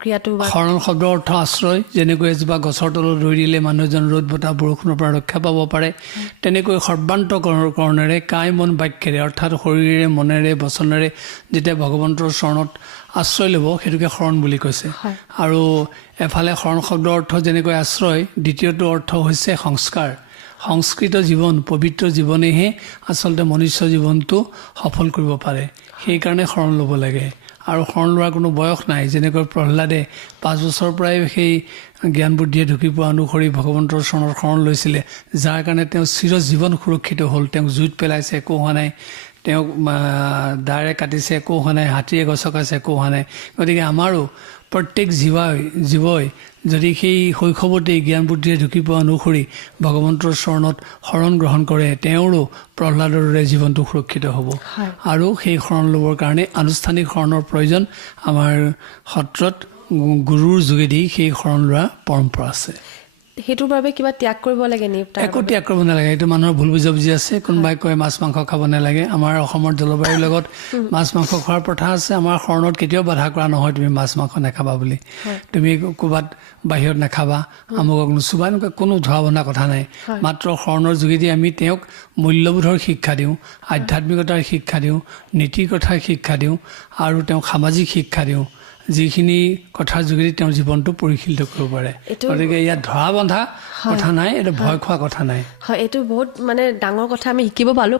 প্ৰক্ৰিয়াটো শৰণ শব্দৰ অৰ্থ আশ্ৰয় যেনেকৈ এজোপা গছৰ তলত ৰৈ দিলে মানুহজন ৰ'দ বতাহ বৰষুণৰ পৰা ৰক্ষা পাব পাৰে তেনেকৈ সৰ্বান্তকৰণেৰে কায় মন বাক্যেৰে অৰ্থাৎ শৰীৰেৰে মনেৰে বচনেৰে যেতিয়া ভগৱন্তৰ চৰণত আশ্ৰয় ল'ব সেইটোকে শৰণ বুলি কৈছে আৰু এফালে শৰণ শব্দৰ অৰ্থ যেনেকৈ আশ্ৰয় দ্বিতীয়টো অৰ্থ হৈছে সংস্কাৰ সংস্কৃত জীৱন পবিত্ৰ জীৱনেহে আচলতে মনুষ্য জীৱনটো সফল কৰিব পাৰে সেইকাৰণে শৰণ ল'ব লাগে আৰু শৰণ লোৱাৰ কোনো বয়স নাই যেনেকৈ প্ৰহ্লাদে 5 বছৰৰ পৰাই সেই জ্ঞান বুদ্ধিয়ে ঢুকি পোৱা অনুসৰি ভগৱন্তৰ চৰণৰ শৰণ লৈছিলে যাৰ কাৰণে তেওঁ চিৰ জীৱন সুৰক্ষিত হ'ল তেওঁক জুইত পেলাইছে একো হোৱা নাই তেওঁক দাৰে কাটিছে একো হোৱা নাই হাতীয়ে গছকাইছে একো হোৱা নাই গতিকে আমাৰো প্ৰত্যেক জীৱই যদি সেই শৈশৱতেই জ্ঞান বুদ্ধিয়ে ঢুকি পোৱা অনুসৰি ভগৱন্তৰ চৰণত শৰণ গ্ৰহণ কৰে তেওঁৰো প্ৰহ্লাদৰ দৰে জীৱনটো সুৰক্ষিত হ'ব আৰু সেই শৰণ ল'বৰ কাৰণে আনুষ্ঠানিক শৰণৰ প্ৰয়োজন আমাৰ সত্ৰত গুৰুৰ যোগেদি সেই শৰণ লোৱা পৰম্পৰা আছে হেতুৰ বাবে কিবা ত্যাগ কৰিব লাগে নি একো ত্যাগ কৰিব নালাগে এইটো মানুহৰ ভুল বুজাবুজি আছে কোনোবাই কয় মাছ মাংস খাব নালাগে আমাৰ অসমৰ জলবায়ুৰ লগত মাছ মাংস খোৱাৰ প্ৰথা আছে আমাৰ শৰণত কেতিয়াও বাধা কৰা নহয় তুমি মাছ মাংস নাখাবা বুলি তুমি ক'ৰবাত বাহিৰত নাখাবা আমুকক নুচুবা এনেকুৱা কোনো ধৰা বন্ধা কথা নাই মাত্ৰ শৰণৰ যোগেদি আমি তেওঁক মূল্যবোধৰ শিক্ষা দিওঁ আধ্যাত্মিকতাৰ শিক্ষা দিওঁ নীতি কথাৰ শিক্ষা দিওঁ আৰু তেওঁক সামাজিক শিক্ষা দিওঁ যিখিনি কথাৰ যোগেদি তেওঁৰ জীৱনটো পৰিশীলিত কৰিব পাৰে গতিকে ইয়াত ধৰা বন্ধা কথা নাই এইটো ভয় খোৱা কথা নাই হয় এইটো বহুত মানে ডাঙৰ কথা আমি শিকিব পালো